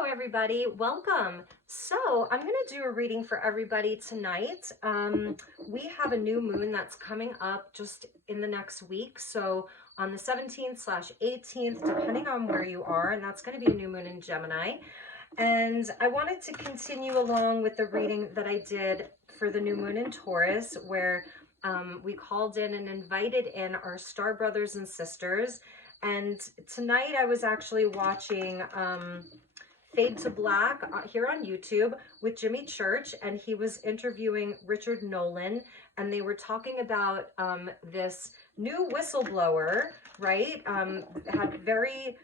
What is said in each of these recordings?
Hello everybody, welcome. So I'm going to do a reading for everybody tonight. We have a new moon that's coming up just in the next week. So on the 17th/18th, depending on where you are, and that's going to be a new moon in Gemini. And I wanted to continue along with the reading that I did for the new moon in Taurus, where we called in and invited in our star brothers and sisters. And tonight I was actually watching Fade to Black here on YouTube with Jimmy Church, and he was interviewing Richard Nolan, and they were talking about this new whistleblower, right? Had very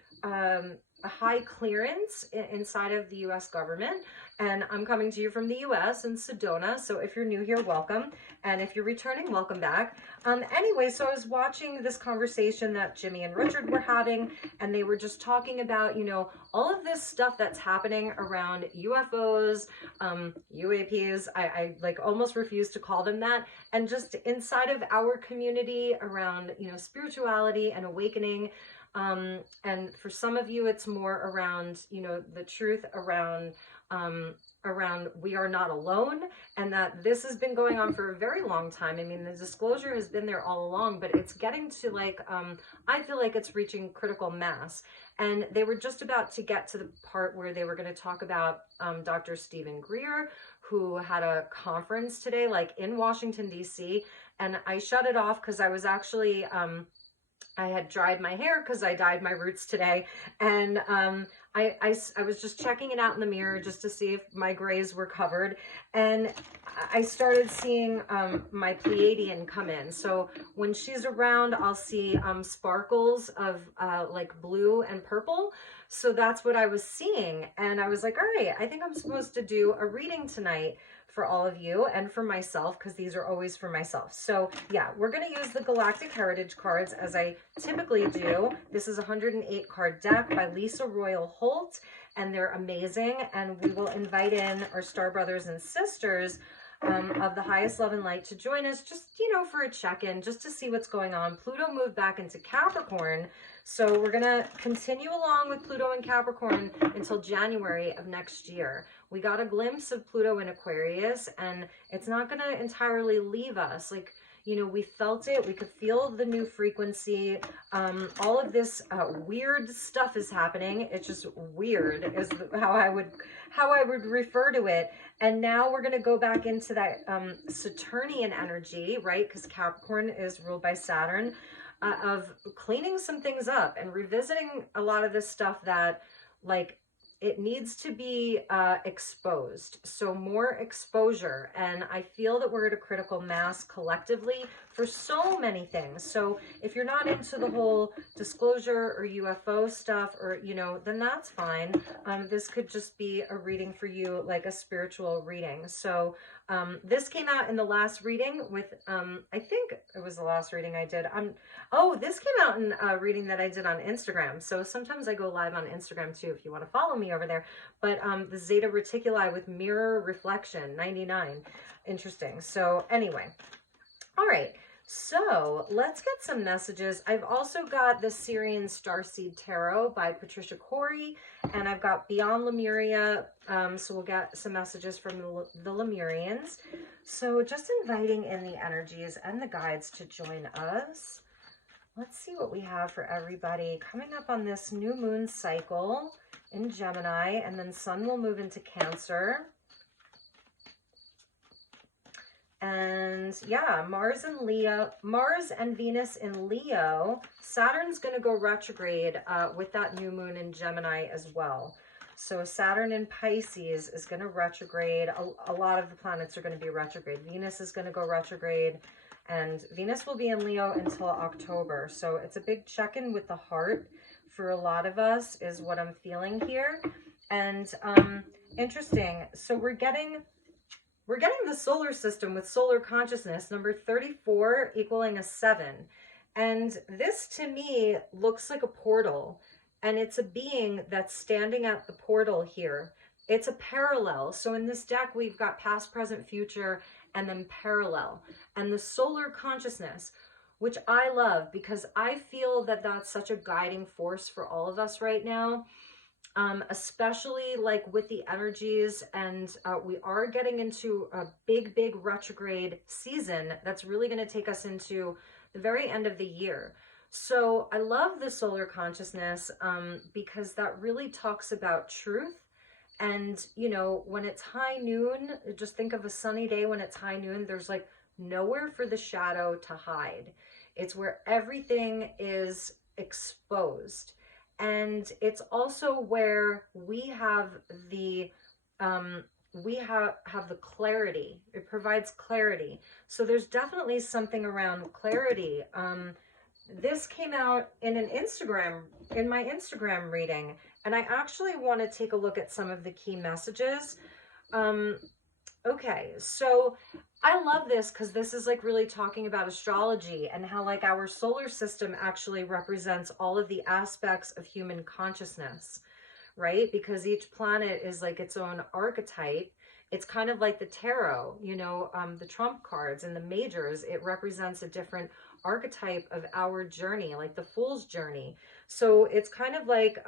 a high clearance inside of the US government. And I'm coming to you from the US in Sedona. So if you're new here, welcome. And if you're returning, welcome back. Anyway, so I was watching this conversation that Jimmy and Richard were having, and they were just talking about, you know, all of this stuff that's happening around UFOs, UAPs. I like almost refuse to call them that. And just inside of our community around, you know, spirituality and awakening. And for some of you, it's more around, you know, the truth around we are not alone, and that this has been going on for a very long time. I mean, the disclosure has been there all along, but it's getting to like, I feel like it's reaching critical mass. And they were just about to get to the part where they were going to talk about Dr. Stephen Greer, who had a conference today, like in Washington, D.C. And I shut it off because I was actually, I had dried my hair because I dyed my roots today. And I was just checking it out in the mirror just to see if my grays were covered. And I started seeing my Pleiadian come in. So when she's around, I'll see sparkles of like blue and purple. So that's what I was seeing. And I was like, all right, I think I'm supposed to do a reading tonight for all of you and for myself, because these are always for myself. So yeah, we're going to use the Galactic Heritage cards as I typically do. This is a 108 card deck by Lisa Royal Holt, and they're amazing. And we will invite in our star brothers and sisters of the highest love and light to join us, just, you know, for a check-in, just to see what's going on. Pluto moved back into Capricorn, so we're gonna continue along with Pluto in Capricorn until January of next year. We got a glimpse of Pluto in Aquarius, and it's not gonna entirely leave us. Like, you know, we felt it, we could feel the new frequency. All of this weird stuff is happening. It's just weird is how I would refer to it. And now we're going to go back into that Saturnian energy, right? Because Capricorn is ruled by Saturn, of cleaning some things up and revisiting a lot of this stuff that, like, it needs to be exposed. So more exposure. And I feel that we're at a critical mass collectively for so many things. So if you're not into the whole disclosure or UFO stuff, or, you know, then that's fine. This could just be a reading for you, like a spiritual reading. So this came out in the last reading with, I think it was the last reading I did. Oh, this came out in a reading that I did on Instagram. So sometimes I go live on Instagram too, if you want to follow me over there. But the Zeta Reticuli with mirror reflection, 99. Interesting. So anyway, all right. So let's get some messages. I've also got the Syrian Starseed Tarot by Patricia Corey, and I've got Beyond Lemuria. So we'll get some messages from the Lemurians. So just inviting in the energies and the guides to join us. Let's see what we have for everybody coming up on this new moon cycle in Gemini, and then Sun will move into Cancer. And yeah, Mars and Venus in Leo. Saturn's going to go retrograde with that new moon in Gemini as well. So Saturn in Pisces is going to retrograde. A lot of the planets are going to be retrograde. Venus is going to go retrograde, and Venus will be in Leo until October. So it's a big check-in with the heart for a lot of us is what I'm feeling here. And interesting. So we're getting the solar system with solar consciousness, number 34 equaling a 7. And this to me looks like a portal, and it's a being that's standing at the portal here. It's a parallel. So in this deck, we've got past, present, future, and then parallel. And the solar consciousness, which I love because I feel that that's such a guiding force for all of us right now. especially like with the energies, and we are getting into a big retrograde season that's really going to take us into the very end of the year. So I love the solar consciousness because that really talks about truth. And, you know, when it's high noon, just think of a sunny day when it's high noon, there's like nowhere for the shadow to hide. It's where everything is exposed. And it's also where we have the have the clarity. It provides clarity. So there's definitely something around clarity. This came out in my Instagram reading, and I actually want to take a look at some of the key messages. Okay, so I love this because this is like really talking about astrology and how like our solar system actually represents all of the aspects of human consciousness, right? Because each planet is like its own archetype. It's kind of like the tarot, you know, the trump cards and the majors. It represents a different archetype of our journey, like the fool's journey. So it's kind of like,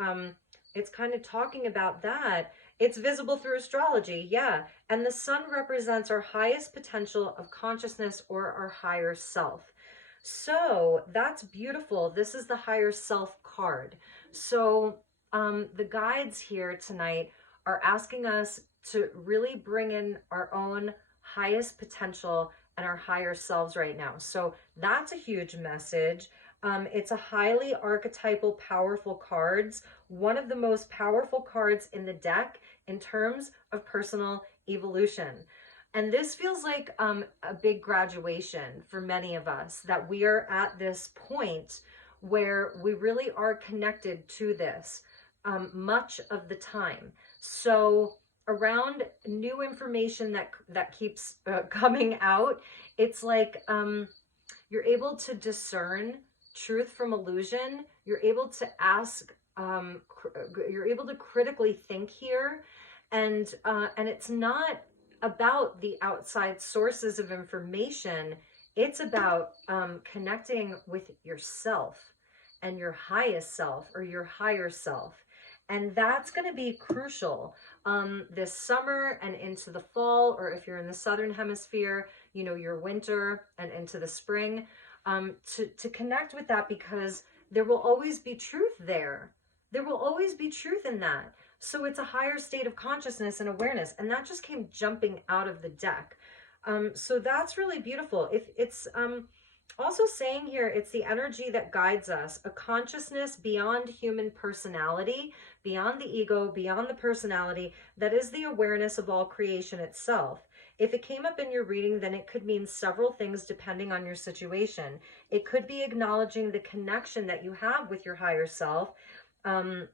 it's kind of talking about that. It's visible through astrology, yeah. And the sun represents our highest potential of consciousness or our higher self. So that's beautiful. This is the higher self card. So the guides here tonight are asking us to really bring in our own highest potential and our higher selves right now. So that's a huge message. It's a highly archetypal, powerful cards. One of the most powerful cards in the deck in terms of personal evolution. And this feels like a big graduation for many of us, that we are at this point where we really are connected to this much of the time. So around new information that keeps coming out, it's like you're able to discern truth from illusion. You're able to ask, you're able to critically think here, and it's not about the outside sources of information. It's about connecting with yourself and your highest self or your higher self. And that's going to be crucial this summer and into the fall, or if you're in the southern hemisphere, you know, your winter and into the spring, to connect with that, because there will always be truth there. There will always be truth in that. So it's a higher state of consciousness and awareness. And that just came jumping out of the deck. So that's really beautiful. If it's also saying here, it's the energy that guides us, a consciousness beyond human personality, beyond the ego, beyond the personality, that is the awareness of all creation itself. If it came up in your reading, then it could mean several things depending on your situation. It could be acknowledging the connection that you have with your higher self, and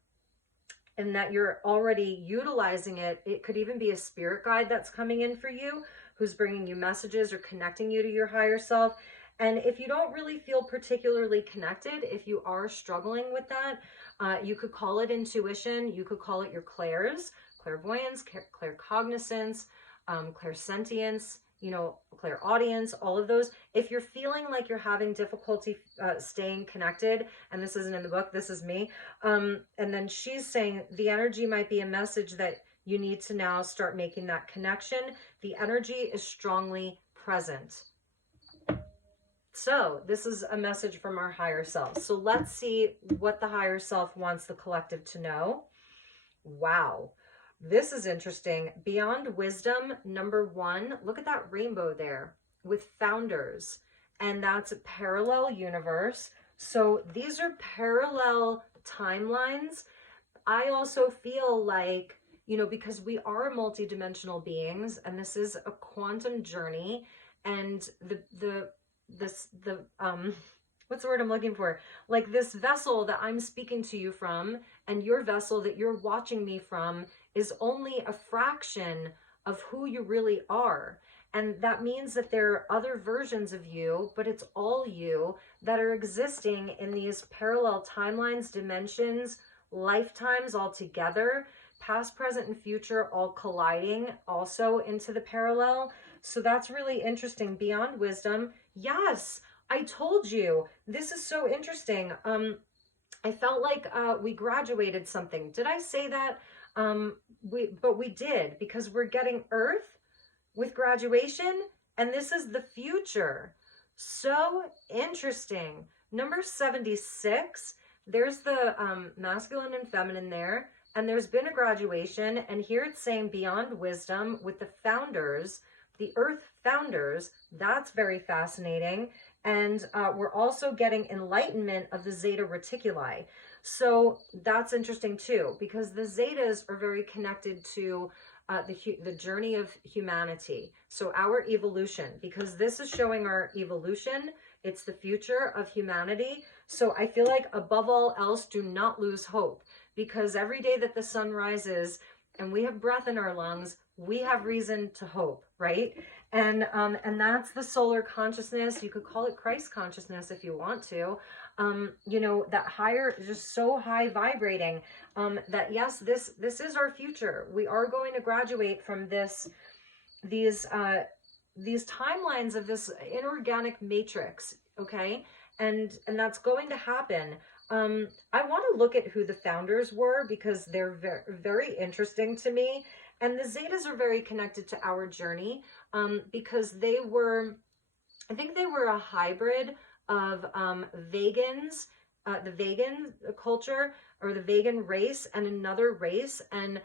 that you're already utilizing it. It could even be a spirit guide that's coming in for you, who's bringing you messages or connecting you to your higher self. And if you don't really feel particularly connected, if you are struggling with that, you could call it intuition. You could call it your clairs, clairvoyance, claircognizance, clairsentience, you know, clairaudience, all of those. If you're feeling like you're having difficulty staying connected, and this isn't in the book, this is me. And then she's saying the energy might be a message that you need to now start making that connection. The energy is strongly present. So this is a message from our higher self. So let's see what the higher self wants the collective to know. Wow. This is interesting. Beyond wisdom, number 1, look at that rainbow there with founders. And that's a parallel universe. So these are parallel timelines. I also feel like, you know, because we are multidimensional beings, and this is a quantum journey, and what's the word I'm looking for? Like this vessel that I'm speaking to you from, and your vessel that you're watching me from, is only a fraction of who you really are. And that means that there are other versions of you, but it's all you, that are existing in these parallel timelines, dimensions, lifetimes all together, past, present, and future all colliding also into the parallel. So that's really interesting. Beyond wisdom. Yes, I told you. This is so interesting. I felt like we graduated something. Did I say that? But we did, because we're getting Earth with graduation, and this is the future. So interesting. Number 76, there's the masculine and feminine there, and there's been a graduation, and here it's saying beyond wisdom with the founders, the Earth founders. That's very fascinating. And we're also getting enlightenment of the Zeta Reticuli. So that's interesting too, because the Zetas are very connected to the journey of humanity. So our evolution, because this is showing our evolution, it's the future of humanity. So I feel like above all else, do not lose hope, because every day that the sun rises and we have breath in our lungs, we have reason to hope, right? And that's the solar consciousness. You could call it Christ consciousness if you want to. You know, that higher, just so high vibrating, that yes, this is our future. We are going to graduate from these timelines of this inorganic matrix, okay? And that's going to happen. I want to look at who the founders were, because they're very, very interesting to me. And the Zetas are very connected to our journey, because they were, I think they were a hybrid of vegans, the vegan culture, or the vegan race, and another race. And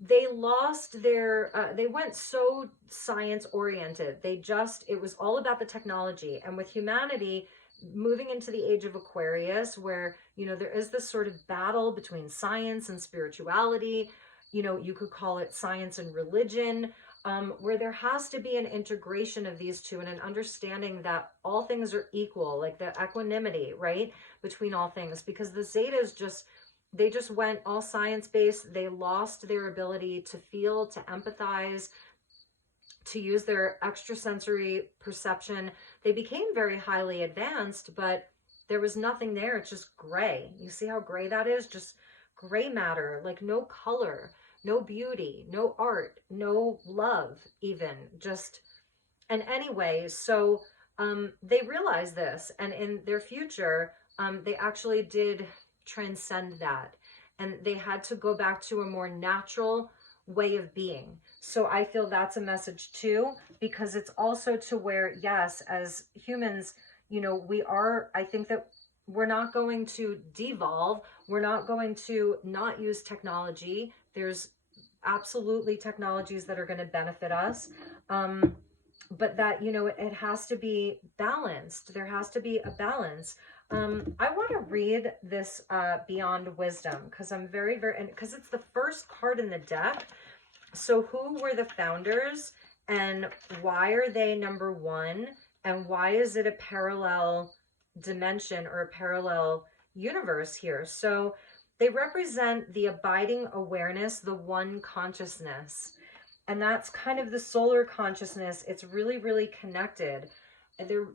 they lost their, they went so science oriented. It was all about the technology. And with humanity moving into the age of Aquarius, where, you know, there is this sort of battle between science and spirituality, you know, you could call it science and religion, where there has to be an integration of these two, and an understanding that all things are equal, like the equanimity, right, between all things. Because the Zetas they just went all science-based. They lost their ability to feel, to empathize, to use their extrasensory perception. They became very highly advanced, but there was nothing there. It's just gray. You see how gray that is? Just gray matter, like no color, no beauty, no art, no love even, just, and anyway, so they realized this, and in their future, they actually did transcend that, and they had to go back to a more natural way of being. So I feel that's a message too, because it's also to where, yes, as humans, you know, I think that we're not going to devolve. We're not going to not use technology. There's absolutely technologies that are going to benefit us. But that, you know, it has to be balanced. There has to be a balance. I want to read this Beyond Wisdom, because I'm very, because it's the first card in the deck. So who were the founders, and why are they number one, and why is it a parallel dimension or a parallel universe here? So they represent the abiding awareness, the one consciousness. And that's kind of the solar consciousness. It's really, really connected.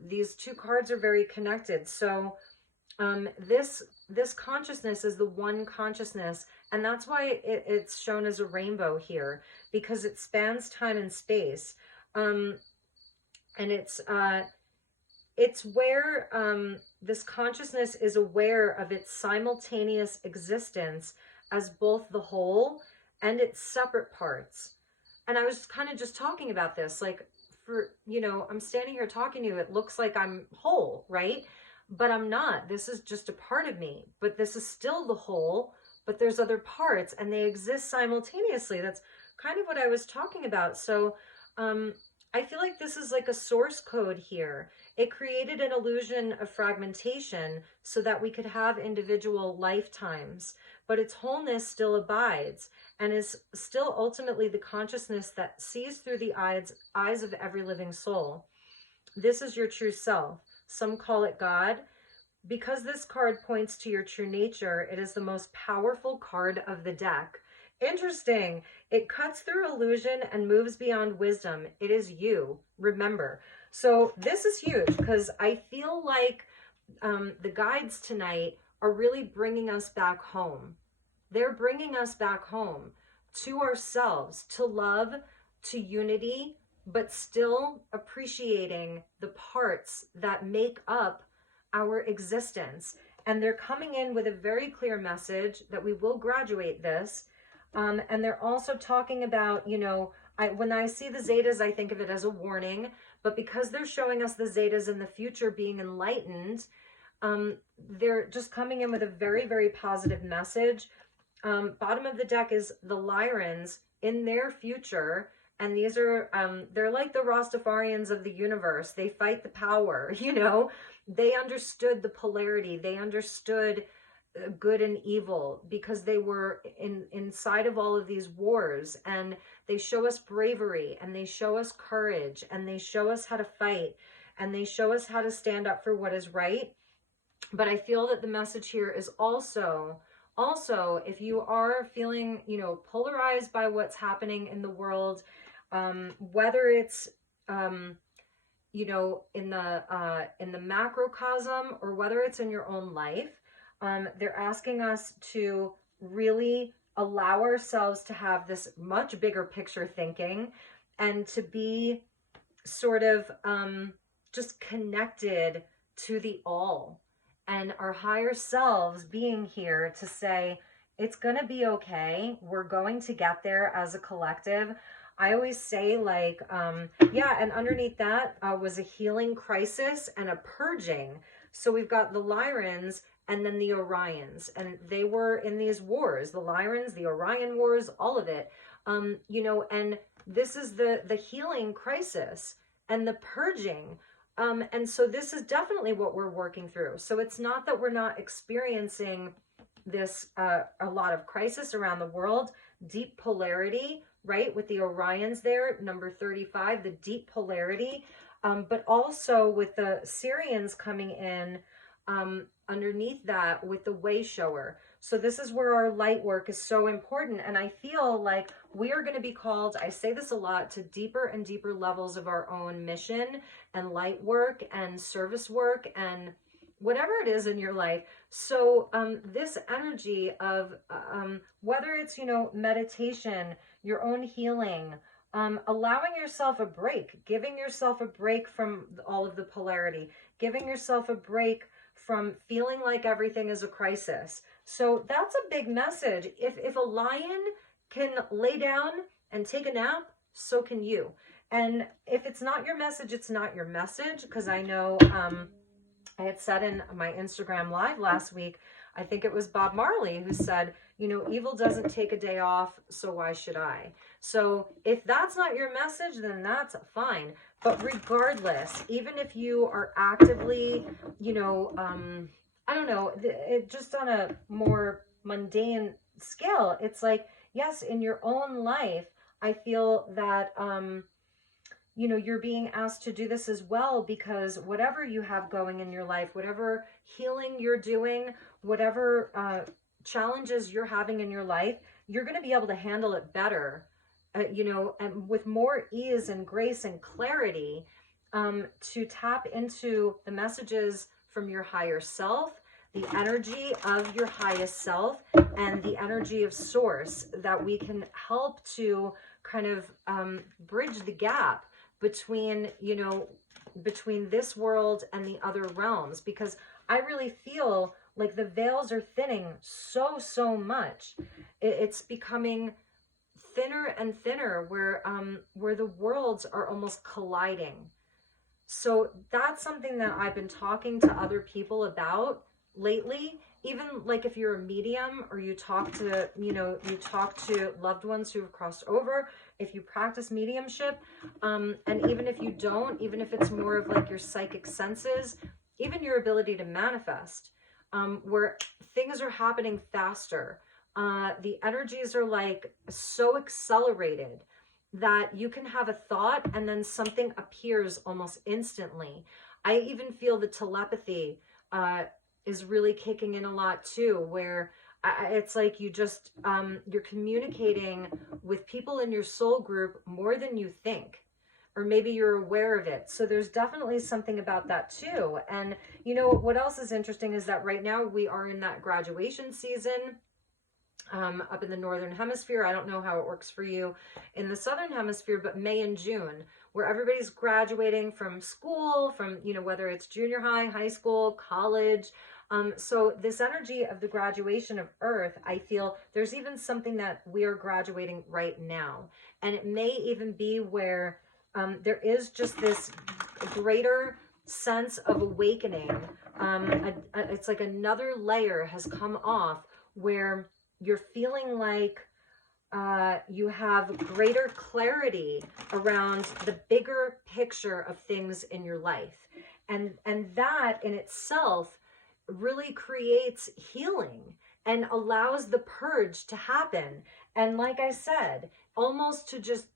These two cards are very connected. So this consciousness is the one consciousness. And that's why it's shown as a rainbow here, because it spans time and space. And it's where this consciousness is aware of its simultaneous existence as both the whole and its separate parts. And I was kind of just talking about this, like, for, you know, I'm standing here talking to you, it looks like I'm whole, right? But I'm not. This is just a part of me, but this is still the whole, but there's other parts, and they exist simultaneously. That's kind of what I was talking about. So I feel like this is like a source code here. It created an illusion of fragmentation so that we could have individual lifetimes, but its wholeness still abides and is still ultimately the consciousness that sees through the eyes of every living soul. This is your true self. Some call it God. Because this card points to your true nature, it is the most powerful card of the deck. Interesting. It cuts through illusion and moves beyond wisdom. It is you. Remember. So this is huge, because I feel like the guides tonight are really bringing us back home. They're bringing us back home to ourselves, to love, to unity, but still appreciating the parts that make up our existence. And they're coming in with a very clear message that we will graduate this. And they're also talking about, you know, when I see the Zetas, I think of it as a warning, but because they're showing us the Zetas in the future being enlightened, they're just coming in with a very, very positive message. Bottom of the deck is the Lyrans in their future. And these are, they're like the Rastafarians of the universe. They fight the power, you know, they understood the polarity. They understood good and evil because they were inside of all of these wars, and they show us bravery, and they show us courage, and they show us how to fight, and they show us how to stand up for what is right. But I feel that the message here is also if you are feeling, you know, polarized by what's happening in the world, whether it's you know, in the macrocosm, or whether it's in your own life, they're asking us to really allow ourselves to have this much bigger picture thinking, and to be sort of just connected to the all, and our higher selves being here to say, it's going to be okay. We're going to get there as a collective. I always say, like, yeah, and underneath that was a healing crisis and a purging. So we've got the Lyrans and then the Orions, and they were in these wars, the Lyrans, the Orion wars, all of it, you know, and this is the healing crisis and the purging. And so this is definitely what we're working through. So it's not that we're not experiencing this, a lot of crisis around the world, deep polarity, right? With the Orions there, number 35, the deep polarity, but also with the Syrians coming in, underneath that with the way shower. So this is where our light work is so important. And I feel like we are going to be called, I say this a lot, to deeper and deeper levels of our own mission and light work and service work and whatever it is in your life. So this energy of whether it's, you know, meditation, your own healing, allowing yourself a break, giving yourself a break from all of the polarity, giving yourself a break from feeling like everything is a crisis. So that's a big message. If a lion can lay down and take a nap, so can you. And if it's not your message, it's not your message. Because I know I had said in my Instagram live last week, I think it was Bob Marley who said, you know, evil doesn't take a day off, so why should I? So if that's not your message, then that's fine. But regardless, even if you are actively, you know, I don't know, just on a more mundane scale, it's like, yes, in your own life, I feel that, you know, you're being asked to do this as well, because whatever you have going in your life, whatever healing you're doing, whatever challenges you're having in your life, you're going to be able to handle it better, you know, and with more ease and grace and clarity, to tap into the messages from your higher self, the energy of your highest self, and the energy of source, that we can help to kind of bridge the gap between, you know, between this world and the other realms, because I really feel like the veils are thinning so much. It's becoming thinner and thinner, where the worlds are almost colliding. So that's something that I've been talking to other people about lately. Even like if you're a medium, or you talk to, you know, you talk to loved ones who have crossed over, if you practice mediumship, and even if you don't, even if it's more of like your psychic senses, even your ability to manifest, where things are happening faster, the energies are like so accelerated that you can have a thought and then something appears almost instantly. I even feel the telepathy is really kicking in a lot too, where it's like you just, you're communicating with people in your soul group more than you think, or maybe you're aware of it. So there's definitely something about that too. And you know, what else is interesting is that right now we are in that graduation season. Up in the northern hemisphere, I don't know how it works for you in the southern hemisphere, but May and June, where everybody's graduating from school, from, you know, whether it's junior high, high school, college, So this energy of the graduation of Earth, I feel there's even something that we are graduating right now. And it may even be where there is just this greater sense of awakening. It's like another layer has come off where you're feeling like you have greater clarity around the bigger picture of things in your life. And that in itself really creates healing and allows the purge to happen. And like I said, almost to just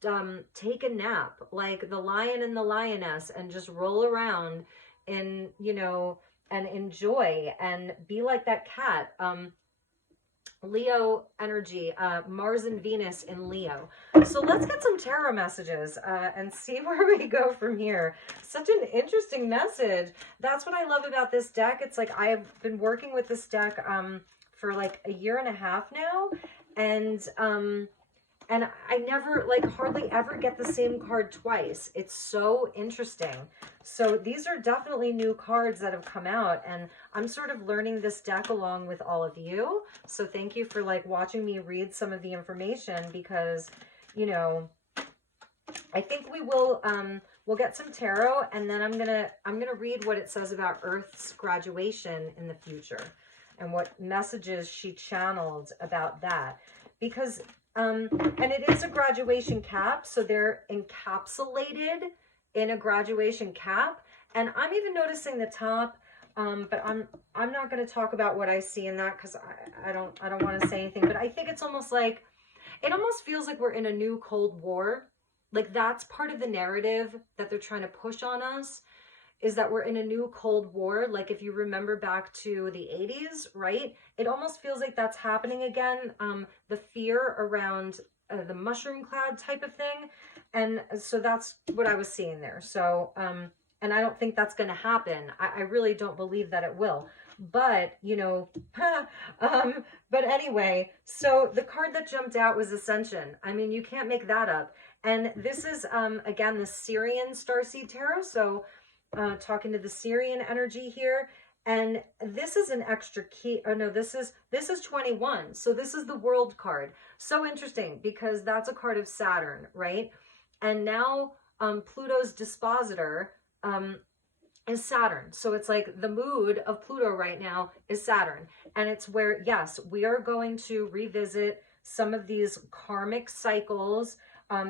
take a nap, like the lion and the lioness, and just roll around in, you know, and enjoy and be like that cat. Leo energy, Mars and Venus in Leo. So let's get some tarot messages and see where we go from here. Such an interesting message. That's what I love about this deck. It's like I've been working with this deck for like a year and a half now, and I never, like, hardly ever get the same card twice. It's so interesting. So these are definitely new cards that have come out, and I'm sort of learning this deck along with all of you. So thank you for, like, watching me read some of the information, because, you know, I think we will, we'll get some tarot, and then I'm gonna read what it says about Earth's graduation in the future and what messages she channeled about that. Because and it is a graduation cap, so they're encapsulated in a graduation cap. And I'm even noticing the top, but I'm not going to talk about what I see in that, because I don't want to say anything. But I think it's almost like, it almost feels like we're in a new Cold War. Like, that's part of the narrative that they're trying to push on us, is that we're in a new Cold War. Like, if you remember back to the 80s, right? It almost feels like that's happening again. The fear around the mushroom cloud type of thing. And so that's what I was seeing there. So, and I don't think that's going to happen. I really don't believe that it will. But, you know, but anyway, so the card that jumped out was Ascension. I mean, you can't make that up. And this is, again, the Syrian Starseed Tarot. So, talking to the Syrian energy here, and this is an extra key. Oh no, this is 21. So this is the World card. So interesting, because that's a card of Saturn, right? And now Pluto's dispositor is Saturn. So it's like the mood of Pluto right now is Saturn, and it's where, yes, we are going to revisit some of these karmic cycles.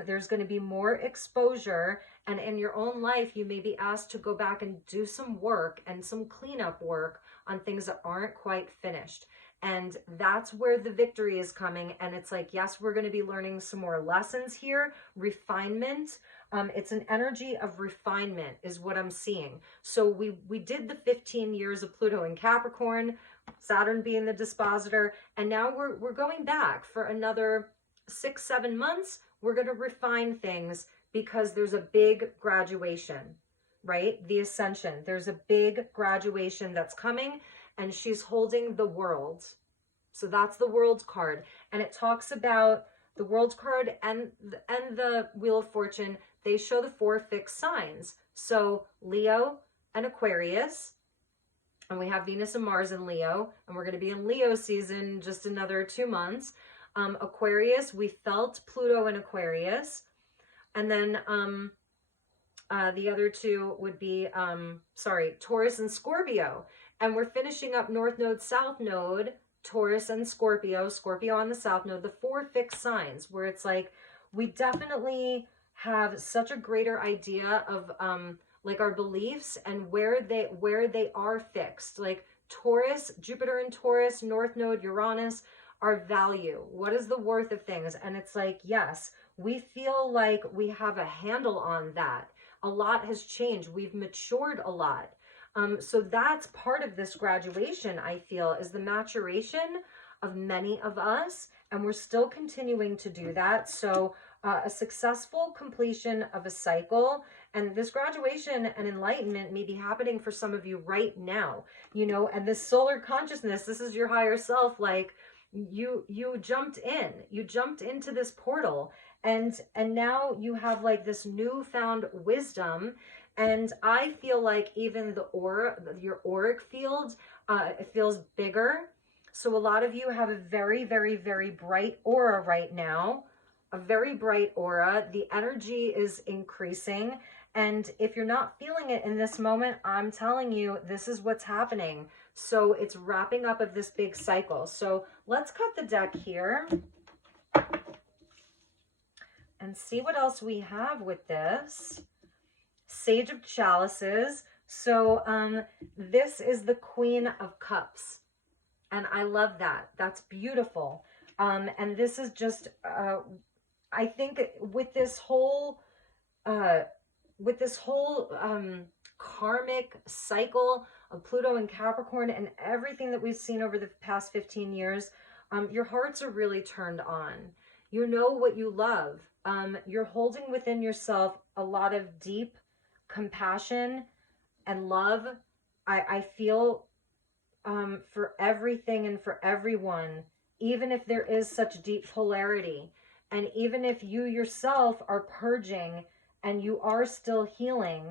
There's going to be more exposure, and in your own life, you may be asked to go back and do some work and some cleanup work on things that aren't quite finished. And that's where the victory is coming. And it's like, yes, we're going to be learning some more lessons here. Refinement. It's an energy of refinement is what I'm seeing. So we did the 15 years of Pluto in Capricorn, Saturn being the dispositor, and now we're going back for another 6-7 months. We're going to refine things, because there's a big graduation, right? The Ascension. There's a big graduation that's coming, and she's holding the world. So that's the World card. And it talks about the World card and the Wheel of Fortune. They show the 4 fixed signs. So Leo and Aquarius. And we have Venus and Mars in Leo. And we're going to be in Leo season just another 2 months. Aquarius, we felt Pluto in Aquarius. And then the other two would be, Taurus and Scorpio. And we're finishing up North Node, South Node, Taurus and Scorpio, Scorpio on the South Node, the 4 fixed signs, where it's like, we definitely have such a greater idea of like our beliefs and where they are fixed. Like Taurus, Jupiter in Taurus, North Node, Uranus, our value. What is the worth of things? And it's like, yes, we feel like we have a handle on that. A lot has changed. We've matured a lot. So that's part of this graduation, I feel, is the maturation of many of us. And we're still continuing to do that. So a successful completion of a cycle. And this graduation and enlightenment may be happening for some of you right now, you know, and this solar consciousness, this is your higher self. Like you jumped into this portal, and now you have like this newfound wisdom. And I feel like even the aura, your auric field, It feels bigger. So a lot of you have a very, very, very bright aura right now, a very bright aura. The energy is increasing. And if you're not feeling it in this moment, I'm telling you, this is what's happening. So it's wrapping up of this big cycle. So let's cut the deck here and see what else we have with this. Sage of Chalices. So this is the Queen of Cups. And I love that. That's beautiful. And this is just, I think with this whole karmic cycle of Pluto and Capricorn and everything that we've seen over the past 15 years, your hearts are really turned on. You know what you love. You're holding within yourself a lot of deep compassion and love. I feel for everything and for everyone, even if there is such deep polarity, and even if you yourself are purging and you are still healing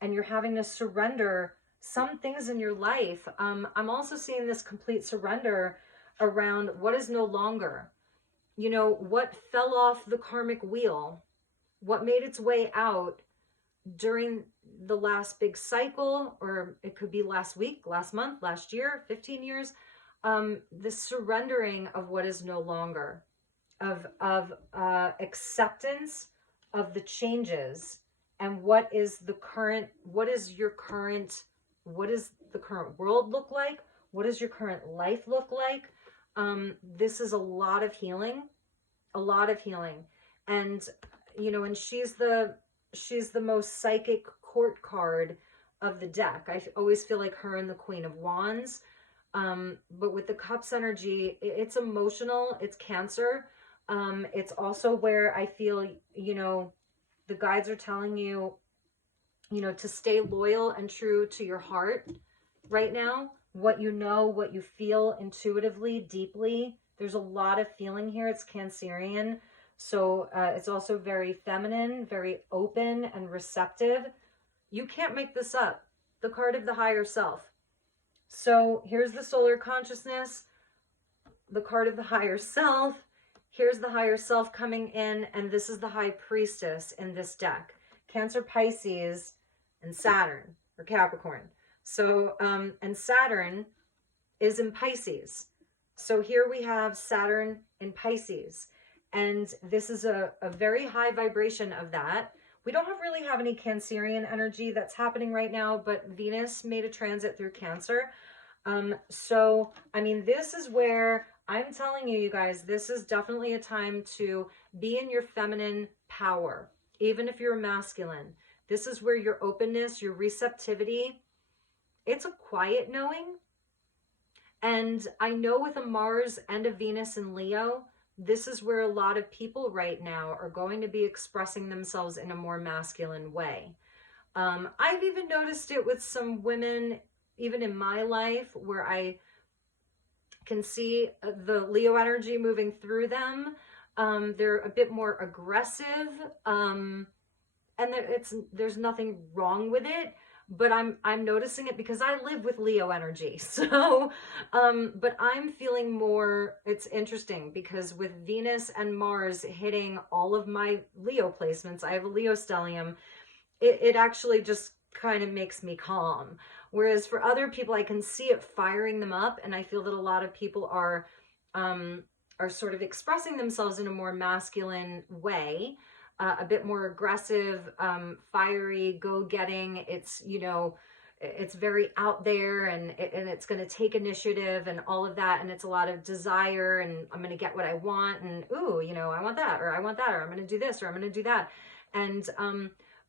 and you're having to surrender some things in your life. I'm also seeing this complete surrender around what is no longer, you know, what fell off the karmic wheel, what made its way out during the last big cycle, or it could be last week, last month, last year, 15 years, the surrendering of what is no longer, of acceptance of the changes, and what is the current, what is the current world look like? What does your current life look like? This is a lot of healing, and you know, and she's the most psychic court card of the deck. I always feel like her and the Queen of Wands. But with the Cups energy, it's emotional, it's Cancer. It's also where I feel, you know, the guides are telling you, you know, to stay loyal and true to your heart right now. What you know, what you feel intuitively, deeply. There's a lot of feeling here. It's Cancerian. So it's also very feminine, very open and receptive. You can't make this up. The card of the higher self. So here's the solar consciousness, the card of the higher self. Here's the higher self coming in, and this is the high priestess in this deck. Cancer, Pisces, and Saturn, or Capricorn. So, and Saturn is in Pisces. So here we have Saturn in Pisces. And this is a very high vibration of that. We don't really have any Cancerian energy that's happening right now, but Venus made a transit through Cancer. So, I mean, this is where I'm telling you, you guys, this is definitely a time to be in your feminine power, even if you're masculine. This is where your openness, your receptivity, it's a quiet knowing. And I know with a Mars and a Venus in Leo, this is where a lot of people right now are going to be expressing themselves in a more masculine way. I've even noticed it with some women, even in my life, where I can see the Leo energy moving through them. They're a bit more aggressive, and there's nothing wrong with it. But I'm noticing it because I live with Leo energy. So, but I'm feeling more, it's interesting because with Venus and Mars hitting all of my Leo placements, I have a Leo stellium, it actually just kind of makes me calm. Whereas for other people, I can see it firing them up. And I feel that a lot of people are sort of expressing themselves in a more masculine way. A bit more aggressive, fiery, go-getting. It's, you know, it's very out there, and it's going to take initiative and all of that. And it's a lot of desire, and I'm going to get what I want. And, ooh, you know, I want that, or I want that, or I'm going to do this, or I'm going to do that. And,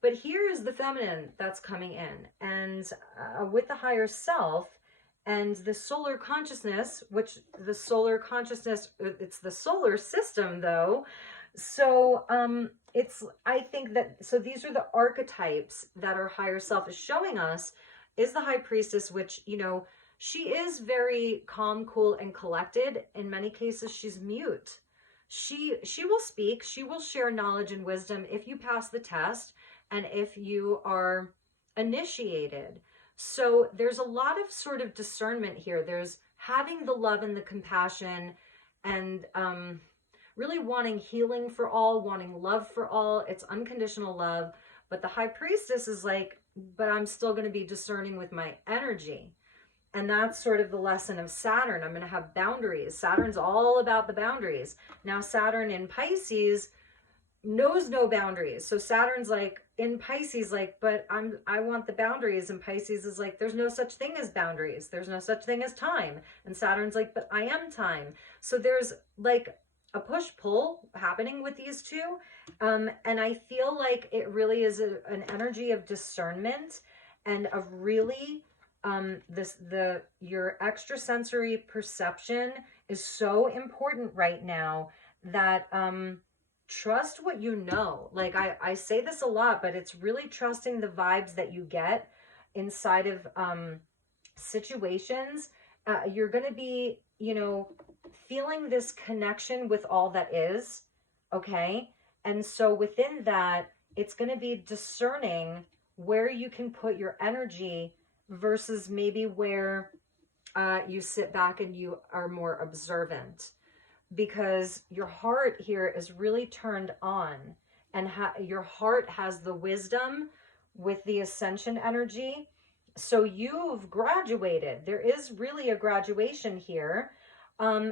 but here is the feminine that's coming in. And with the higher self and the solar consciousness, which the solar consciousness, it's the solar system though. So, I think that, so these are the archetypes that our higher self is showing us, is the high priestess, which, you know, she is very calm, cool, and collected. In many cases, she's mute. She will speak, she will share knowledge and wisdom if you pass the test and if you are initiated. So there's a lot of sort of discernment here. There's having the love and the compassion, and really wanting healing for all, wanting love for all. It's unconditional love. But the high priestess is like, but I'm still going to be discerning with my energy. And that's sort of the lesson of Saturn. I'm going to have boundaries. Saturn's all about the boundaries. Now, Saturn in Pisces knows no boundaries. So Saturn's like in Pisces, like, but I want the boundaries. And Pisces is like, there's no such thing as boundaries. There's no such thing as time. And Saturn's like, but I am time. So there's like a push-pull happening with these two. And I feel like it really is an energy of discernment and of really your extrasensory perception is so important right now that trust what you know. Like I say this a lot, but it's really trusting the vibes that you get inside of situations. You're going to be, feeling this connection with all that is, okay? And so within that, it's going to be discerning where you can put your energy versus maybe where you sit back and you are more observant, because your heart here is really turned on, and your heart has the wisdom with the ascension energy. So you've graduated. There is really a graduation here.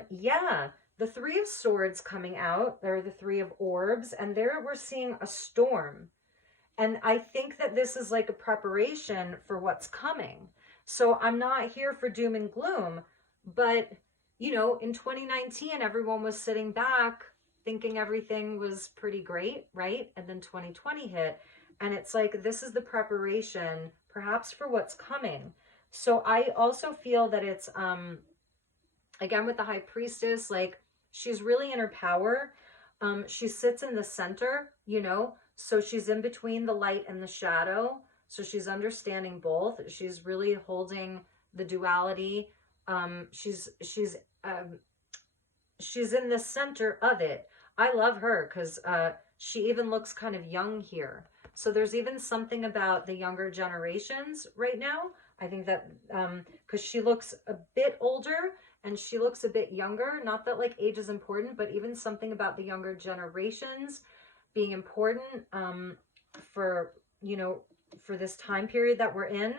Yeah, the Three of Swords coming out, or the Three of Orbs, and there we're seeing a storm. And I think that this is like a preparation for what's coming. So I'm not here for doom and gloom, but in 2019, everyone was sitting back thinking everything was pretty great, right? And then 2020 hit, and it's like, this is the preparation perhaps for what's coming. So I also feel that it's, again, with the high priestess, like she's really in her power. She sits in the center, so she's in between the light and the shadow. So she's understanding both. She's really holding the duality. She's in the center of it. I love her because she even looks kind of young here. So there's even something about the younger generations right now. I think that because she looks a bit older and she looks a bit younger. Not that like age is important, but even something about the younger generations being important for this time period that we're in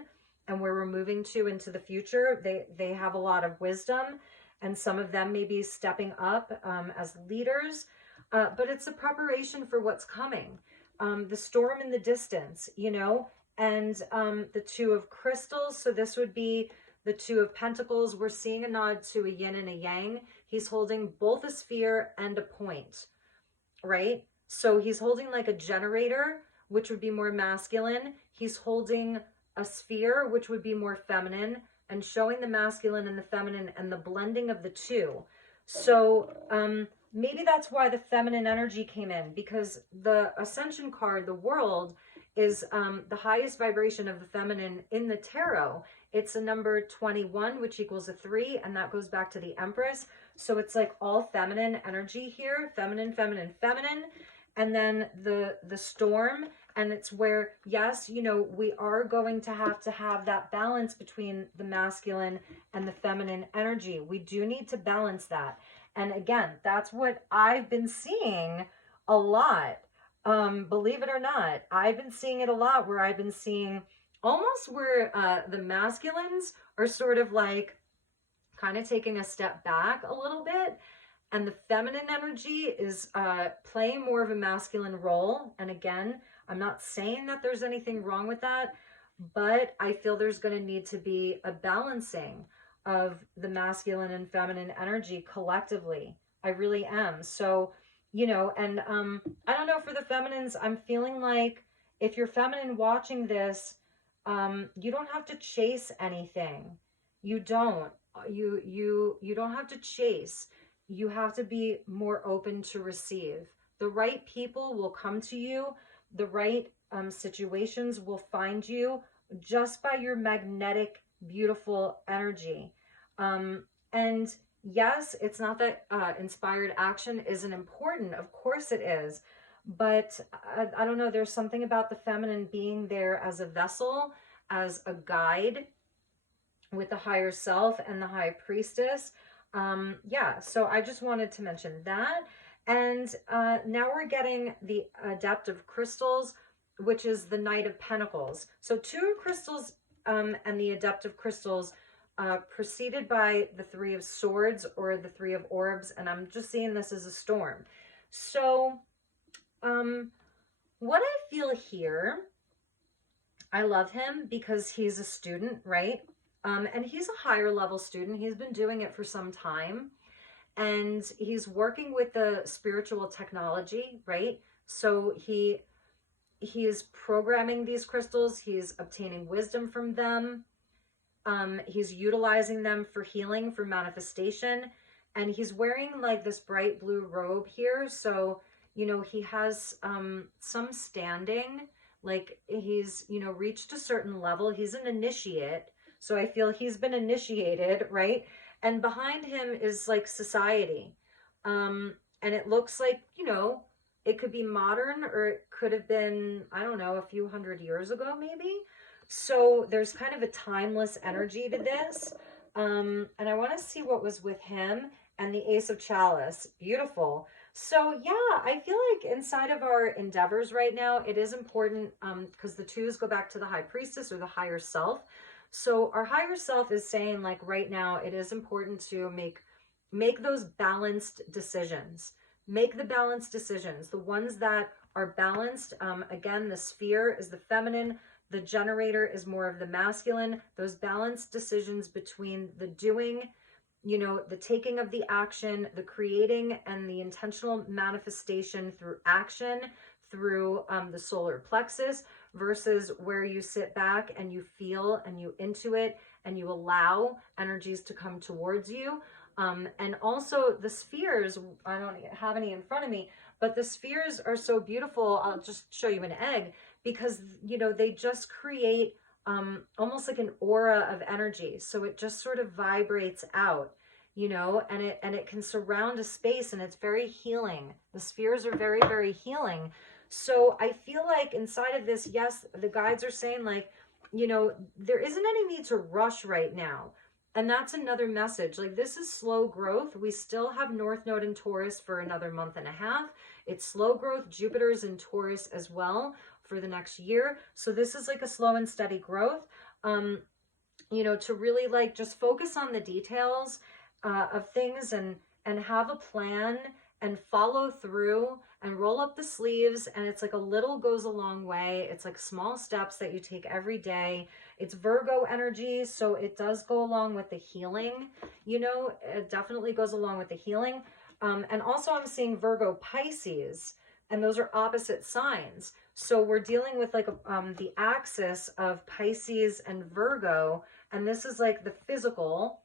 and where we're moving into the future. They have a lot of wisdom, and some of them may be stepping up as leaders, but it's a preparation for what's coming. The storm in the distance, and the Two of Crystals. So this would be the Two of Pentacles. We're seeing a nod to a yin and a yang. He's holding both a sphere and a point, right? So he's holding like a generator, which would be more masculine. He's holding a sphere, which would be more feminine, and showing the masculine and the feminine and the blending of the two. So maybe that's why the feminine energy came in, because the Ascension card, the World, is the highest vibration of the feminine in the tarot. It's a number 21, which equals a 3, and that goes back to the Empress. So it's like all feminine energy here, feminine, feminine, feminine. And then the storm, and it's where, yes, we are going to have that balance between the masculine and the feminine energy. We do need to balance that. And again, that's what I've been seeing a lot. Believe it or not, I've been seeing it a lot, where I've been seeing almost where the masculines are sort of like kind of taking a step back a little bit. And the feminine energy is playing more of a masculine role. And again, I'm not saying that there's anything wrong with that, but I feel there's going to need to be a balancing of the masculine and feminine energy collectively. I really am. So, and I don't know, for the feminines, I'm feeling like if you're feminine watching this, you don't have to chase anything. You don't. You don't have to chase. You have to be more open to receive. The right people will come to you. The right situations will find you just by your magnetic, beautiful energy. And yes, it's not that inspired action isn't important. Of course it is. But I don't know, there's something about the feminine being there as a vessel, as a guide with the higher self and the high priestess. Yeah, so I just wanted to mention that. And now we're getting the Adept of Crystals, which is the Knight of Pentacles. So 2 of Crystals and the Adept of Crystals, preceded by the 3 of Swords or the 3 of Orbs, and I'm just seeing this as a storm. So what I feel here, I love him because he's a student, right? And he's a higher level student. He's been doing it for some time, and he's working with the spiritual technology, right? So he is programming these crystals. He's obtaining wisdom from them. He's utilizing them for healing, for manifestation, and he's wearing like this bright blue robe here. So, you know, he has some standing, like he's, you know, reached a certain level. He's an initiate. So I feel he's been initiated, right? And behind him is like society. And it looks like, you know, it could be modern or it could have been, I don't know, a few hundred years ago, maybe. So there's kind of a timeless energy to this. And I want to see what was with him and the Ace of Chalice. Beautiful. So yeah, I feel like inside of our endeavors right now, it is important because the 2s go back to the High Priestess or the higher self. So our higher self is saying like right now, it is important to make those balanced decisions. Make the balanced decisions, the ones that are balanced. Again, the Sphere is the feminine. The Generator is more of the masculine. Those balanced decisions between the doing, you know, the taking of the action, the creating, and the intentional manifestation through action, through the solar plexus, versus where you sit back and you feel and you intuit and you allow energies to come towards you. And also the spheres, I don't have any in front of me, but the spheres are so beautiful. I'll just show you an egg because, you know, they just create almost like an aura of energy. So it just sort of vibrates out, you know, and it can surround a space, and it's very healing. The spheres are very, very healing. So I feel like inside of this, yes, the guides are saying like, you know, there isn't any need to rush right now. And that's another message. Like, this is slow growth. We still have North Node in Taurus for another month and a half. It's slow growth. Jupiter's in Taurus as well for the next year. So this is like a slow and steady growth. You know, to really like just focus on the details of things and have a plan and follow through and roll up the sleeves. And it's like a little goes a long way. It's like small steps that you take every day. It's Virgo energy, so it does go along with the healing. You know, it definitely goes along with the healing. And also I'm seeing Virgo Pisces, and those are opposite signs. So we're dealing with like the axis of Pisces and Virgo, and this is like the physical,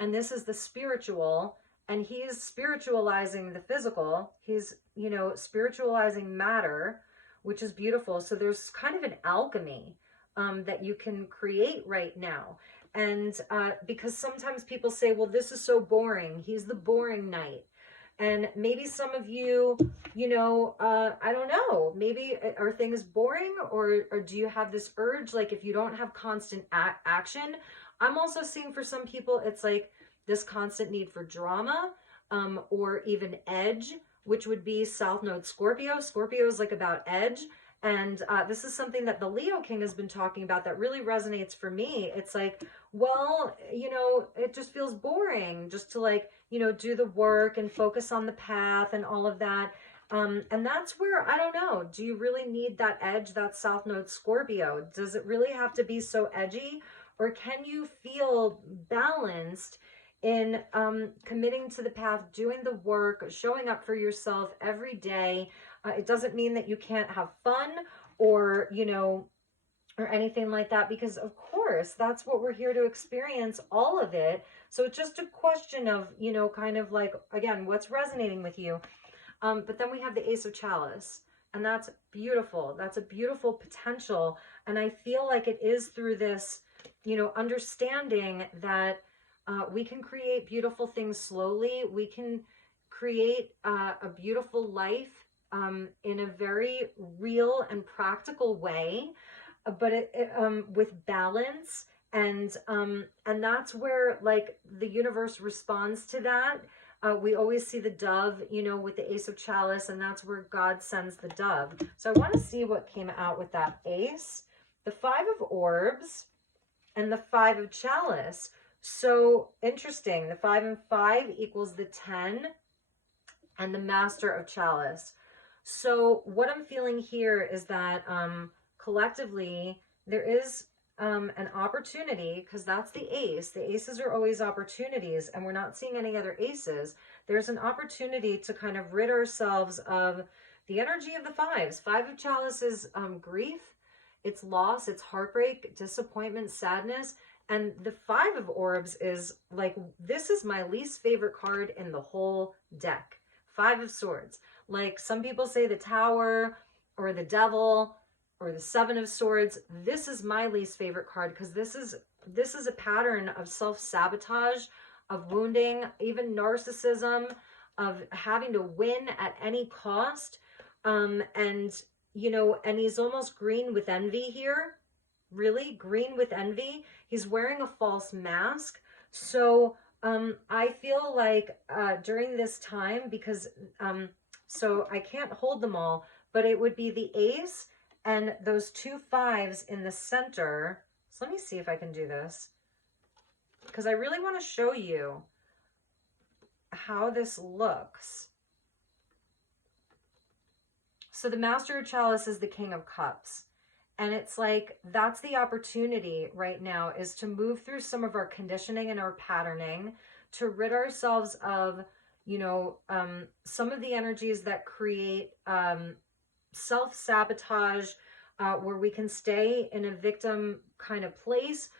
and this is the spiritual, and he's spiritualizing the physical. He's, you know, spiritualizing matter, which is beautiful. So there's kind of an alchemy that you can create right now. And because sometimes people say, well, this is so boring. He's the boring knight. And maybe some of you, you know, I don't know, maybe are things boring, or do you have this urge? Like if you don't have constant action, I'm also seeing for some people, it's like this constant need for drama, or even edge, which would be South Node Scorpio. Scorpio is like about edge. And this is something that the Leo King has been talking about that really resonates for me. It's like, well, you know, it just feels boring just to like, you know, do the work and focus on the path and all of that. And that's where, I don't know, do you really need that edge, that South Node Scorpio? Does it really have to be so edgy? Or can you feel balanced in committing to the path, doing the work, showing up for yourself every day? It doesn't mean that you can't have fun or, you know, or anything like that, because of course that's what we're here to experience, all of it. So it's just a question of, you know, kind of like, again, what's resonating with you. But then we have the Ace of Chalice, and that's beautiful. That's a beautiful potential. And I feel like it is through this, you know, understanding that we can create beautiful things slowly. We can create a beautiful life in a very real and practical way. but with balance, and that's where like the universe responds to that. We always see the dove, you know, with the Ace of Chalice, and that's where God sends the dove. So I want to see what came out with that Ace, the Five of Orbs, and the Five of Chalice. So interesting. The 5 and 5 equals the 10 and the Master of Chalice. So what I'm feeling here is that collectively there is an opportunity, because that's the ace. The aces are always opportunities, and we're not seeing any other aces. There's an opportunity to kind of rid ourselves of the energy of the fives. Five of Chalice is grief, it's loss, it's heartbreak, disappointment, sadness. And the Five of Orbs is like, this is my least favorite card in the whole deck. Five of Swords. Like some people say the Tower or the Devil or the Seven of Swords. This is my least favorite card because this is a pattern of self-sabotage, of wounding, even narcissism, of having to win at any cost. And, you know, and he's almost green with envy here. Really green with envy. He's wearing a false mask. So I feel like during this time, because so I can't hold them all, but it would be the ace and those two fives in the center. So let me see if I can do this, because I really want to show you how this looks. So the Master of Chalice is the King of Cups. And it's like, that's the opportunity right now, is to move through some of our conditioning and our patterning, to rid ourselves of, you know, some of the energies that create self-sabotage, where we can stay in a victim kind of place,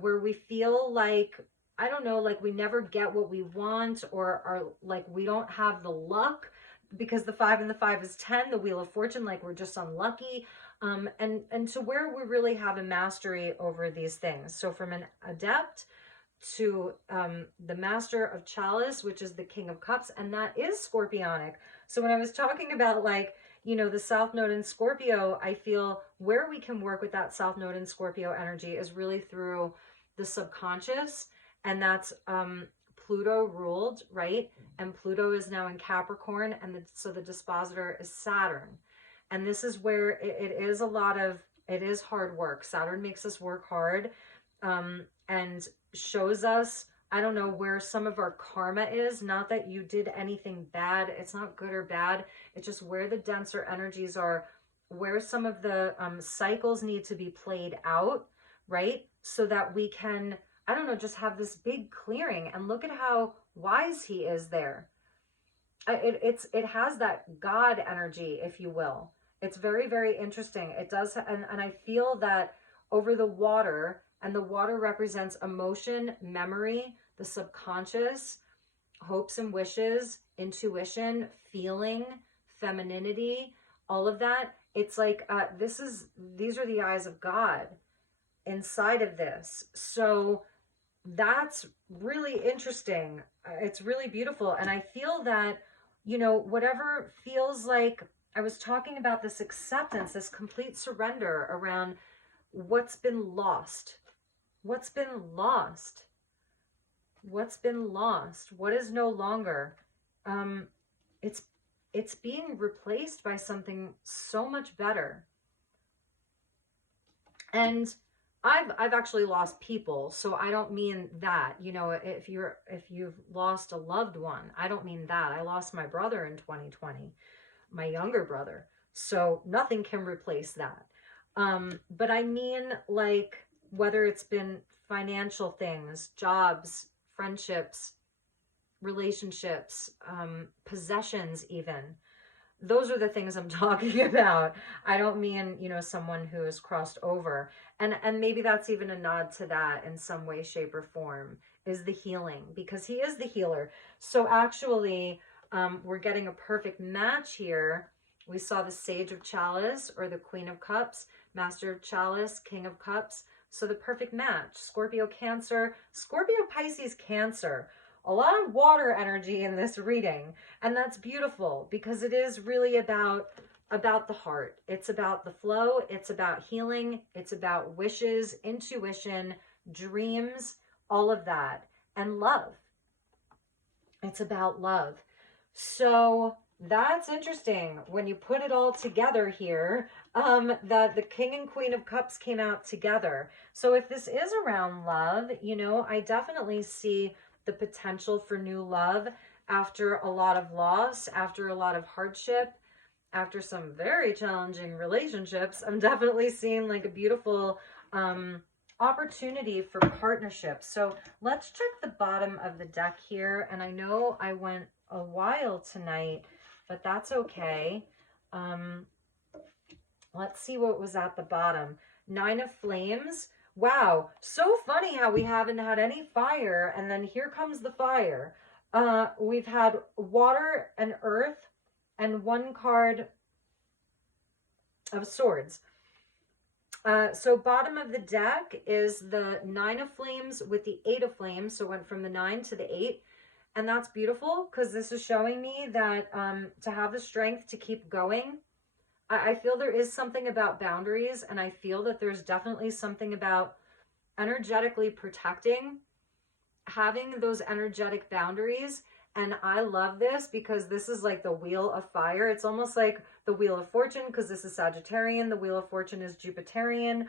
where we feel like, I don't know, like we never get what we want, or are like we don't have the luck, because the 5 and the 5 is 10, the Wheel of Fortune, like we're just unlucky. And to where we really have a mastery over these things. So from an adept to the Master of Chalice, which is the King of Cups, and that is Scorpionic. So when I was talking about, like, you know, the South Node in Scorpio, I feel where we can work with that South Node in Scorpio energy is really through the subconscious, and that's Pluto ruled, right? And Pluto is now in Capricorn, and so the dispositor is Saturn. And this is where it is a lot of, it is hard work. Saturn makes us work hard, and shows us, I don't know, where some of our karma is. Not that you did anything bad. It's not good or bad. It's just where the denser energies are, where some of the cycles need to be played out, right? So that we can, I don't know, just have this big clearing. And look at how wise he is there. It has that God energy, if you will. It's very, very interesting. It does, and I feel that over the water, and the water represents emotion, memory, the subconscious, hopes and wishes, intuition, feeling, femininity, all of that. It's like these are the eyes of God inside of this. So that's really interesting. It's really beautiful. And I feel that, you know, whatever feels like, I was talking about this acceptance, this complete surrender around what's been lost. What's been lost? What's been lost? What is no longer? It's being replaced by something so much better. And I've actually lost people, so I don't mean that, you know, if you've lost a loved one, I don't mean that. I lost my brother in 2020, my younger brother. So nothing can replace that. But I mean, like, whether it's been financial things, jobs, friendships, relationships, possessions even. Those are the things I'm talking about. I don't mean, you know, someone who has crossed over. And maybe that's even a nod to that in some way, shape, or form, is the healing, because he is the healer. So actually, we're getting a perfect match here. We saw the Sage of Chalice, or the Queen of Cups, Master of Chalice, King of Cups. So the perfect match. Scorpio, Cancer, Scorpio, Pisces, Cancer. A lot of water energy in this reading, and that's beautiful, because it is really about about the heart. It's about the flow. It's about healing. It's about wishes, intuition, dreams, all of that, and love. It's about love. So that's interesting when you put it all together here, that the King and Queen of Cups came out together. So if this is around love, you know, I definitely see the potential for new love after a lot of loss, after a lot of hardship, after some very challenging relationships. I'm definitely seeing like a beautiful opportunity for partnership. So let's check the bottom of the deck here. And I know I went a while tonight, but that's okay. Let's see what was at the bottom. 9 of Flames. Wow, so funny how we haven't had any fire, and then here comes the fire. We've had water and earth, and 1 card of Swords. So bottom of the deck is the 9 of Flames with the 8 of Flames. So it went from the 9 to the 8. And that's beautiful because this is showing me that to have the strength to keep going. I feel there is something about boundaries, and I feel that there's definitely something about energetically protecting, having those energetic boundaries. And I love this because this is like the Wheel of Fire. It's almost like the Wheel of Fortune because this is Sagittarian. The Wheel of Fortune is Jupiterian.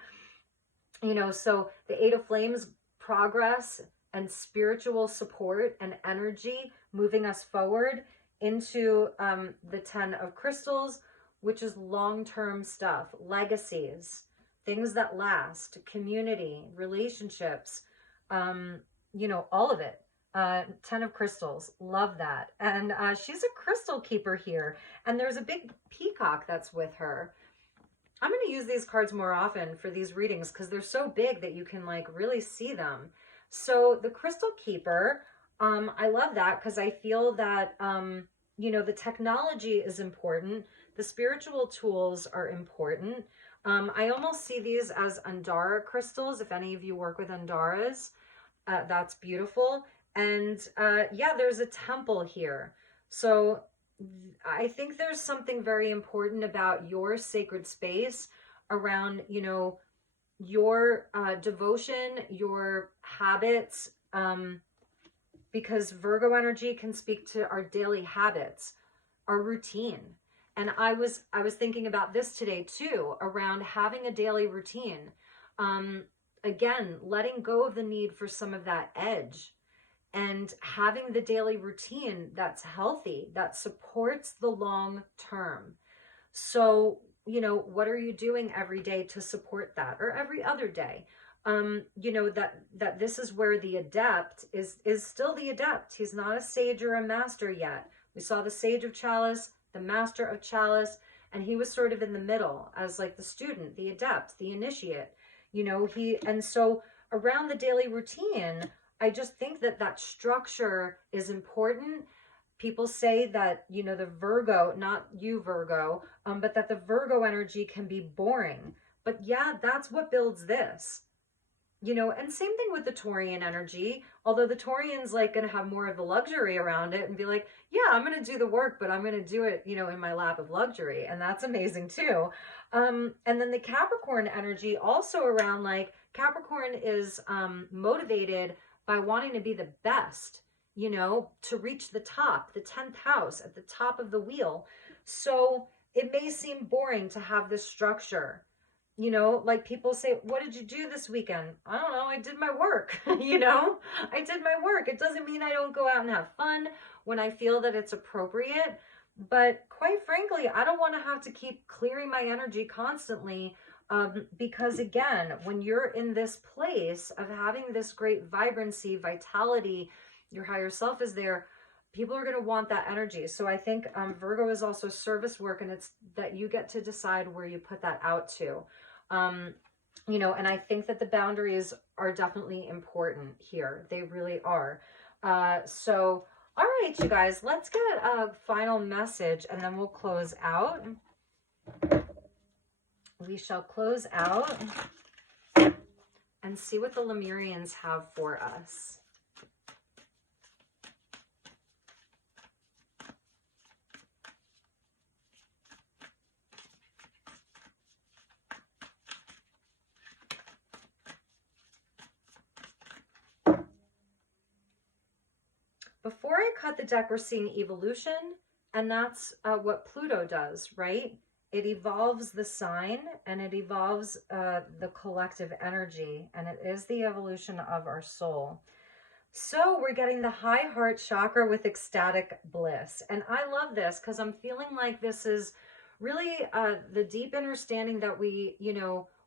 You know, so the 8 of Flames, progress and spiritual support and energy moving us forward into the 10 of Crystals, which is long-term stuff, legacies, things that last, community, relationships, you know, all of it. 10 of Crystals, love that. And she's a crystal keeper here, and there's a big peacock that's with her. I'm going to use these cards more often for these readings because they're so big that you can like really see them. So the crystal keeper, I love that because I feel that, you know, the technology is important. The spiritual tools are important. I almost see these as Andara crystals. If any of you work with Andaras, that's beautiful. And yeah, there's a temple here. So I think there's something very important about your sacred space around, you know, your devotion, your habits, because Virgo energy can speak to our daily habits, our routine. And I was thinking about this today too, around having a daily routine. Again, letting go of the need for some of that edge and having the daily routine that's healthy, that supports the long term. So, you know, what are you doing every day to support that, or every other day? You know, that this is where the adept is still the adept. He's not a sage or a master yet. We saw the Sage of Chalice, the Master of Chalice, and he was sort of in the middle as like the student, the adept, the initiate. You know, and so around the daily routine, I just think that that structure is important. People say that, you know, the Virgo, not you Virgo, but that the Virgo energy can be boring. But yeah, that's what builds this. You know, and same thing with the Taurian energy, although the Taurian's like going to have more of the luxury around it and be like, yeah, I'm going to do the work, but I'm going to do it, you know, in my lap of luxury. And that's amazing too. And then the Capricorn energy also around, like, Capricorn is motivated by wanting to be the best, you know, to reach the top, the 10th house at the top of the wheel. So it may seem boring to have this structure. You know, like people say, what did you do this weekend? I don't know. I did my work. You know, I did my work. It doesn't mean I don't go out and have fun when I feel that it's appropriate. But quite frankly, I don't want to have to keep clearing my energy constantly. Because again, when you're in this place of having this great vibrancy, vitality, your higher self is there, people are going to want that energy. So I think Virgo is also service work, and it's that you get to decide where you put that out to. You know, and I think that the boundaries are definitely important here. They really are. So, all right, you guys, let's get a final message and then we'll close out. We shall close out and see what the Lemurians have for us. before I cut the deck, we're seeing evolution, and that's what Pluto does, right? It evolves the sign, and it evolves the collective energy, and it is the evolution of our soul. So we're getting the high heart chakra with ecstatic bliss. And I love this because I'm feeling like this is really the deep understanding that we,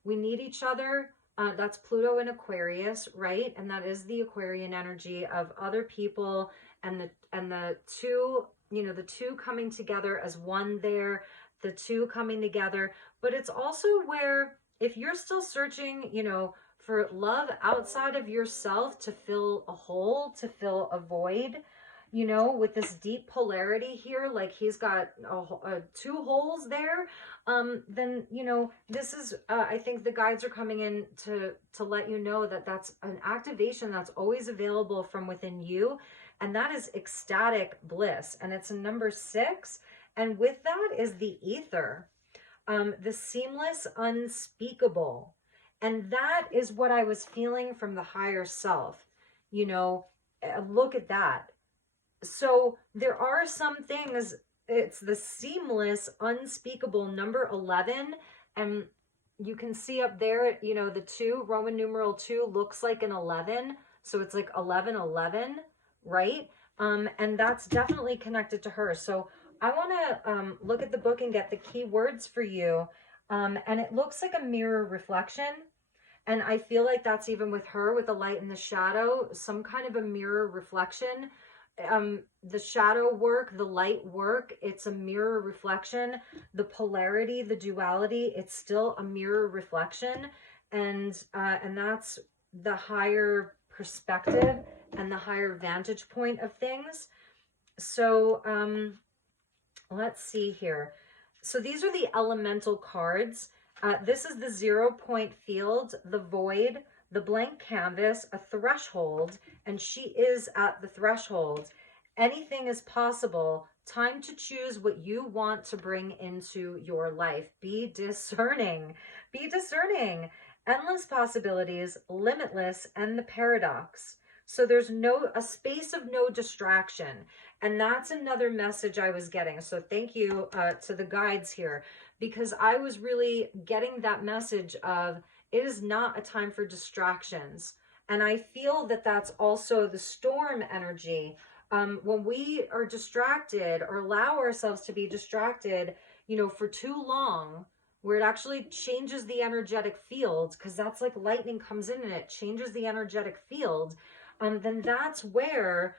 we need each other. That's Pluto in Aquarius, right? And that is the Aquarian energy of other people, and the two, the two coming together as one there, the two coming together. But it's also where, if you're still searching, for love outside of yourself to fill a hole, to fill a void, with this deep polarity here, like he's got two holes there, then, this is, I think the guides are coming in to let you know that that's an activation that's always available from within you. And that is ecstatic bliss. And it's a number 6. And with that is the ether, the seamless, unspeakable. And that is what I was feeling from the higher self. Look at that. So there are some things, it's the seamless, unspeakable, number 11. And you can see up there, the 2, Roman numeral 2 looks like an 11. So it's like 1111, right? And that's definitely connected to her. So I want to look at the book and get the key words for you. And it looks like a mirror reflection. And I feel like that's even with her, with the light and the shadow, some kind of a mirror reflection. The shadow work, the light work, it's a mirror reflection. The polarity, the duality, it's still a mirror reflection. And that's the higher perspective and the higher vantage point of things. So let's see here. So these are the elemental cards. This is the 0 point field, the void, the blank canvas, a threshold, and she is at the threshold. Anything is possible. Time to choose what you want to bring into your life. Be discerning. Be discerning. Endless possibilities, limitless, and the paradox. So there's a space of no distraction. And that's another message I was getting. So thank you to the guides here, because I was really getting that message of, it is not a time for distractions. And I feel that that's also the storm energy. When we are distracted or allow ourselves to be distracted, for too long, where it actually changes the energetic field, because that's like lightning comes in and it changes the energetic field, then that's where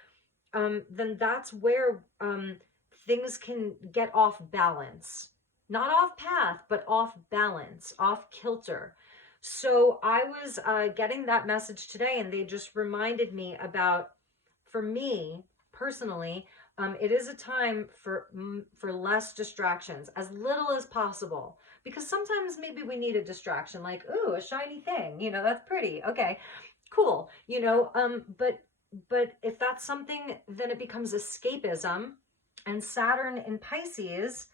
things can get off balance. Not off path, but off balance, off kilter. So I was getting that message today, and they just reminded me about, for me personally, it is a time for less distractions, as little as possible. Because sometimes maybe we need a distraction, like, ooh, a shiny thing, that's pretty. Okay, cool. But if that's something, then it becomes escapism. And Saturn in Pisces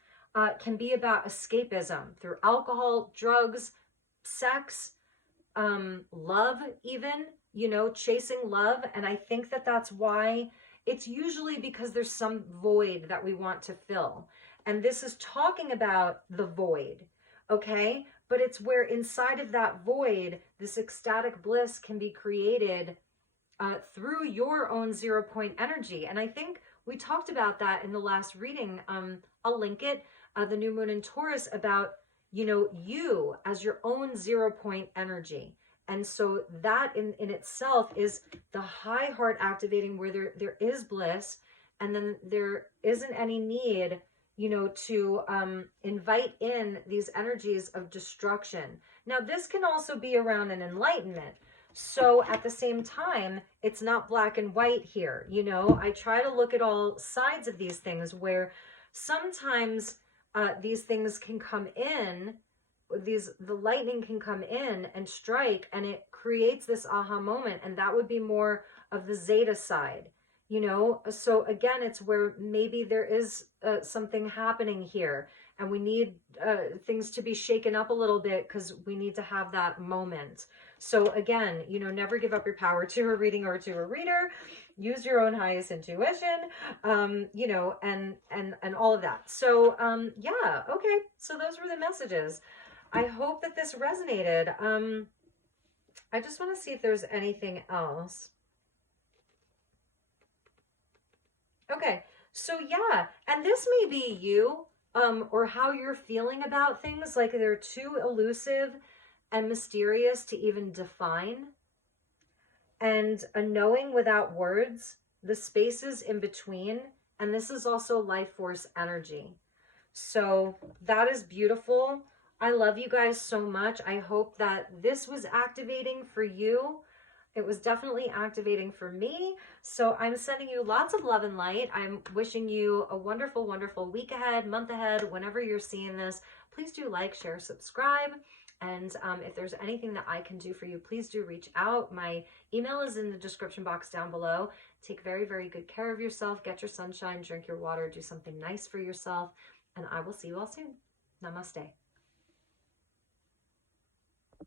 can be about escapism through alcohol, drugs, sex, love even, chasing love. And I think that that's why it's usually because there's some void that we want to fill. And this is talking about the void, okay? But it's where inside of that void, this ecstatic bliss can be created through your own 0 point energy. And I think we talked about that in the last reading. I'll link it, the new moon in Taurus, about, you as your own 0 point energy. And so that in itself is the high heart activating, where there is bliss, and then there isn't any need, to invite in these energies of destruction. Now, this can also be around an enlightenment. So at the same time, it's not black and white here. I try to look at all sides of these things, where sometimes these things can come in, the lightning can come in and strike, and it creates this aha moment. And that would be more of the zeta side, So again, it's where maybe there is something happening here, and we need things to be shaken up a little bit, because we need to have that moment. So again, you know, never give up your power to a reading or to a reader. Use your own highest intuition, you know, and all of that. So yeah, okay. So those were the messages. I hope that this resonated. I just want to see if there's anything else. Okay, so yeah, and this may be you, or how you're feeling about things, like they're too elusive and mysterious to even define. And a knowing without words, the spaces in between, and this is also life force energy. So that is beautiful. I love you guys so much. I hope that this was activating for you. It was definitely activating for me. So I'm sending you lots of love and light. I'm wishing you a wonderful, wonderful week ahead, month ahead, whenever you're seeing this. Please do like, share, subscribe. And if there's anything that I can do for you, please do reach out. My email is in the description box down below. Take very, very good care of yourself. Get your sunshine, drink your water, do something nice for yourself. And I will see you all soon. Namaste.